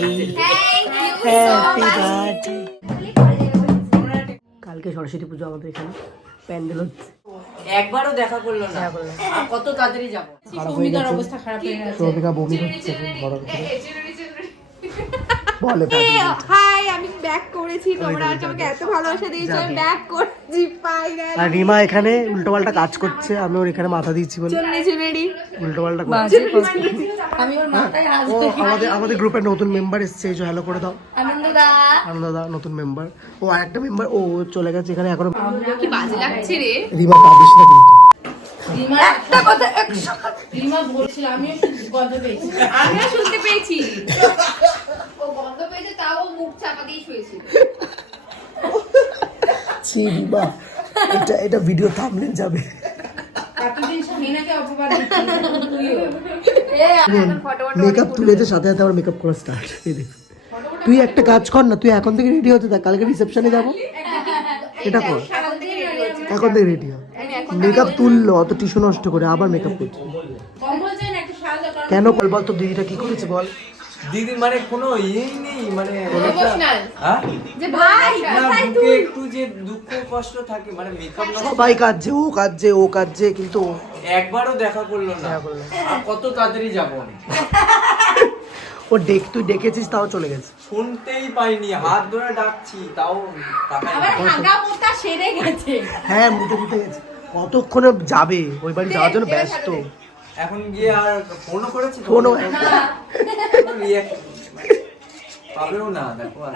Happy birthday কালকে সরস্বতী পুজো আমাদের এখানে। প্যান্ডেল হচ্ছে। একবারও দেখা করল না। আর কত তাড়াতাড়ি যাব। খারাপ হয়ে গেছে। সৌভিকা বমি হচ্ছে বড় বলে ব্যাক করেছি তোমরা আজ আমাকে এত ভালোবাসা দিয়েছ আমি ব্যাক করছি ফাইনাল আর রিমা এখানে উল্টো পাল্টা কাজ করছে আমি ওর এখানে মাথা দিচ্ছি বলে। চুনরি চুনরি উল্টো পাল্টা করছে। আমি ওর মাথায় আমাদের আমাদের গ্রুপের নতুন মেম্বার এসেছে এই যে হ্যালো করে দাও। আনন্দদা আনন্দদা নতুন মেম্বার ও আরেকটা মেম্বার ও চলে গেছে এখানে এখনও কি বাজে লাগছে রে? রিমা পাবিস না কিন্তু। একটা কথা রিমা বলছিল আমিও গন্ধ পেয়েছি। আমিও শুনতে পেয়েছি। ও গন্ধ পেয়েছে তাও মুখ চাপা দিয়ে শুয়েছিল ছি রিমা এটা এটা ভিডিও থামলেন যাবে। মেকআপ তুলেছে সাথে সাথে আমার মেকআপ করা স্টার্ট তুই একটা কাজ কর না তুই এখন থেকে রেডি হতে থাক কালকে রিসেপশনে যাব। এটা কর। এখন থেকে রেডি হ মেকআপ তুললো অত টিস্যু নষ্ট করে আবার মেকআপ করছে। কেন বল বল তো দিদিটা কি করেছে বল? দিদি মানে কোনো ইয়েই নেই মানে হ্যাঁ? যে ভাই একটু যে দুঃখ কষ্ট থাকে মানে মেকআপ না সবাই কাঁদছে ও কাঁদছে ও কাঁদছে কিন্তু একবারও দেখা করল না। আর কত তাড়াতাড়ি যাব ও ডেক তুই ডেকেছিস তাও চলে গেছে। শুনতেই পাইনি হাত ধরে ডাকছি তাও তাকাই হাগা মোটা সেরে গেছে। হ্যাঁ মুটে মুটে গেছে। কতক্ষণে যাবে? ওই বাড়ি যাওয়ার জন্য ব্যস্ত। এখন গিয়ে আর ফোনও করেছি ফোনও পাবেও না দেখো আর।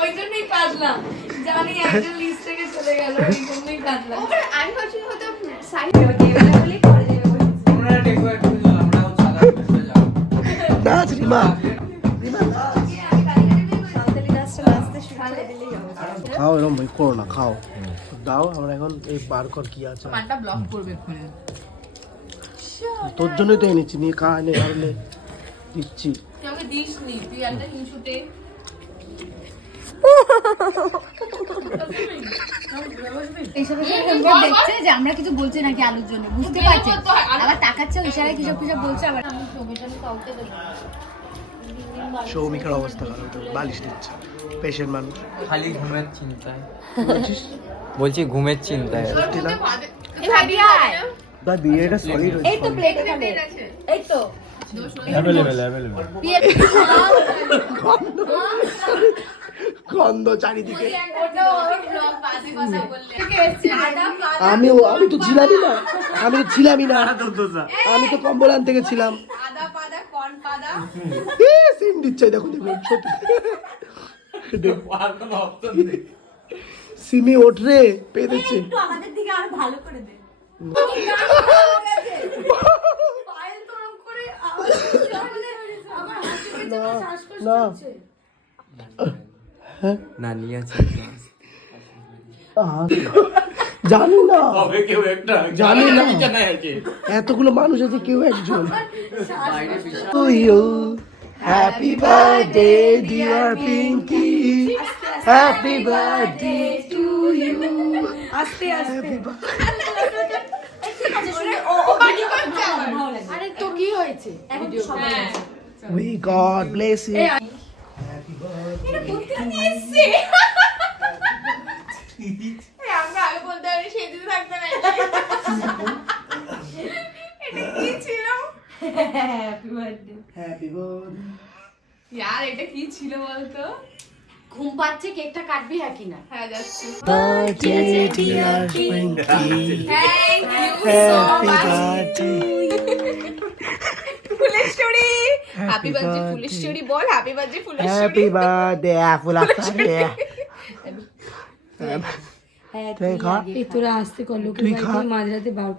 ওই জন্যই কাঁদলাম জানি লিস্ট থেকে চলে গেল ওই জন্যই কাঁদলাম আমি ভাবছি হয়তো সাইড নাচ রিমা। খাও এরকম করো না খাও। দাও আমরা এখন এই বার কর কি আছে? মানটা ব্লক করবে এক্ষুনি তোর জন্যই তো এনেছি নিয়ে খা নে পারলে দিচ্ছি। আমাকে দিস নি তুই একটা হিংসুটে। দেখছে যে আমরা কিছু বলছি নাকি আলুর জন্য বুঝতে পারছে? আবার তাকাচ্ছে ইশারায় কিসব কিছু বলছে আবার। সৌমিকার অবস্থা খারাপ বালিশ দিচ্ছে। পেশেন্ট মানুষ। খালি ঘুমের চিন্তায়। বলছি ঘুমের চিন্তায়। সত্যি না? এই ভাবি আয় তার বিয়েটা সলিড এই তো প্লেট এখানে। এই তো। গন্ধ চারিদিকে। আমি আমি তো ছিলামই না। আমি তো ছিলামই না। আমি তো কম্বল আনতে গেছিলাম। সিম দিচ্ছে দেখো দেখো সত্যি সিমি ওঠ রে পেয়েছে আমাদের দিকে আরও ভালো করে দে। পায়েল তো রকম করে না না। নিয়ে আছে। জানি না। জানি না। এতগুলো মানুষ আছে কেউ একজন। To you happy birthday dear Pinky happy birthday to you আস্তে আস্তে। ঠিক happy birthday. ইয়ার এটা কি ছিল বলতো ঘুম পাচ্ছে কেকটা কাটবি হ্যাঁ কিনা হ্যাঁ যাচ্ছি। Birthday dear Pinky thank you happy birthday. Phuleshwari. Happy birthday Phuleshwari ball. Happy birthday Phuleshwari. Happy birthday ফুল আফতারে তুই খা। এই তোরা আসতে কর লোকের তুই খা।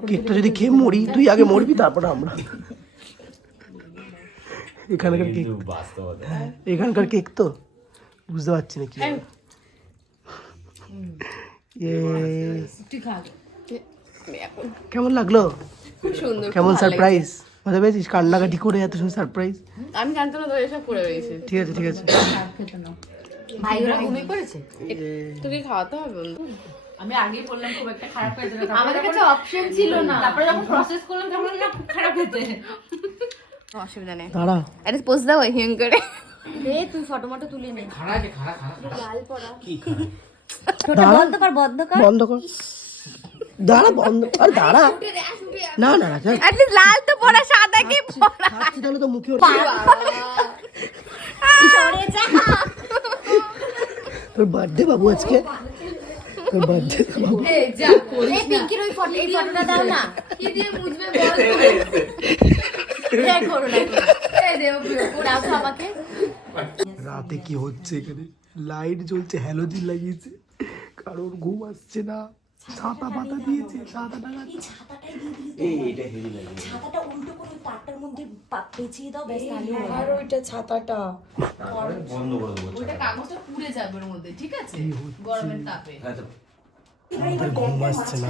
কেকটা যদি খেয়ে মরি তুই আগে মরবি তারপর আমরা। এখানকার কেক এখানকার কেক তো? বুঝতে পারছি না কি কেমন লাগল? কেমন সারপ্রাইজ মজা পেয়েছিস কান্নাকাটি করে এত সুন্দর সারপ্রাইজ আমি জানতাম না এসব করে রয়েছে ঠিক আছে ঠিক আছে। ভাই ওরা ঘুমিয়ে পড়েছে? তোকে খাওয়াতে হবে আমি আগেই বললাম খুব একটা খারাপ হয়েছে আমাদের কাছে অপশন ছিল না। তারপরে যখন প্রসেস করলাম তখন না খুব খারাপ হয়েছে। অসুবিধা নেই। দাঁড়া। একটা পোজ দাও হিং করে। রে তুই ফটো মটো তুলে নে। দাঁড়া। বন্ধ কর বন্ধ কর। বন্ধ কর। দাঁড়া বন্ধ। আরে দাঁড়া। না না না অ্যাটলিস্ট লাল তো পড়া সাদা কি পড়া? খাচ্ছি তাহলে তো মুখে ওর- সরে যা। তোর বার্থডে বাবু আজকে। তোর বার্থডে বাবু। এই পিঙ্কির ওই ফটো এই ফটোটা দাও না। কি দিয়ে বল? রাতে কি হচ্ছে এখানে? লাইট জ্বলছে হ্যালোজিন লাগিয়েছে। কারোর ঘুম আসছে না। ছাতা পাতা দিয়েছে ছাতা টাকা এই এটা হেভি লাগে ছাতাটা উল্টো করে তারটার মধ্যে পেঁচিয়ে দাও তাহলেই হবে। আর ওইটা ছাতাটা। তারপরে বন্ধ করে দেবো ওটা কাগজটা পুড়ে যাবে ওর মধ্যে ঠিক আছে? গরমের তাপে। হ্যাঁ ঘুম আসছে না।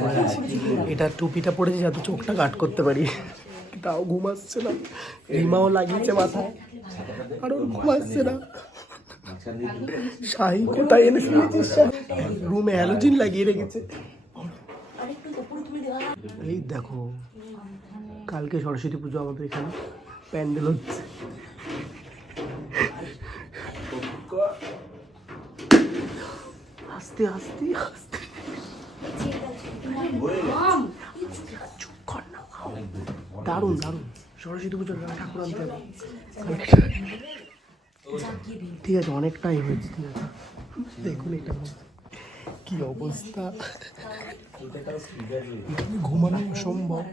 পড়ে আছে এটা টুপিটা পড়েছে যাতে চোখটা কাট করতে পারি। তাও ঘুম আসছে না রিমাও লাগিয়েছে মাথায়। আর ওর ঘুম আসছে না শাহি কোথায় এনে শুয়েছিস? রুমে হ্যালোজিন লাগিয়ে রেখেছে। এই দেখো, কালকে সরস্বতী পুজো আমাদের এখানে। প্যান্ডেল হচ্ছে। আস্তে আস্তে আস্তে চুপ কর না দারুণ দারুণ। সরস্বতী পুজোর গান ঠাকুর আনতে হবে। ঠিক আছে অনেকটাই হয়েছে ঠিক আছে। দেখুন এটা কি অবস্থা। ঘুমানো অসম্ভব।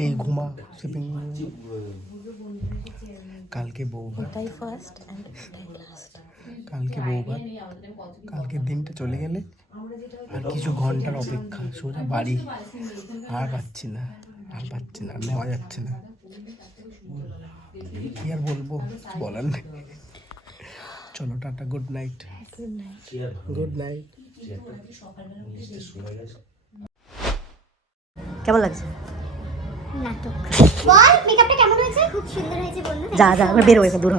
এই ঘুমা স্লিপিং কালকে বউ কালকে বউ ভাত কালকের দিনটা চলে গেলে আর কিছু ঘণ্টার অপেক্ষা সোজা বাড়ি। আর পাচ্ছি না। আর পাচ্ছি না নেওয়া যাচ্ছে না। কি আর বলব বলার নেই। চলো tata good night good night কেমন লাগছে? নাটক। বল মেকআপটা কেমন হয়েছে? খুব সুন্দর হয়েছে বলল যা যা আমরা বেরোবো এখানে দূর হ।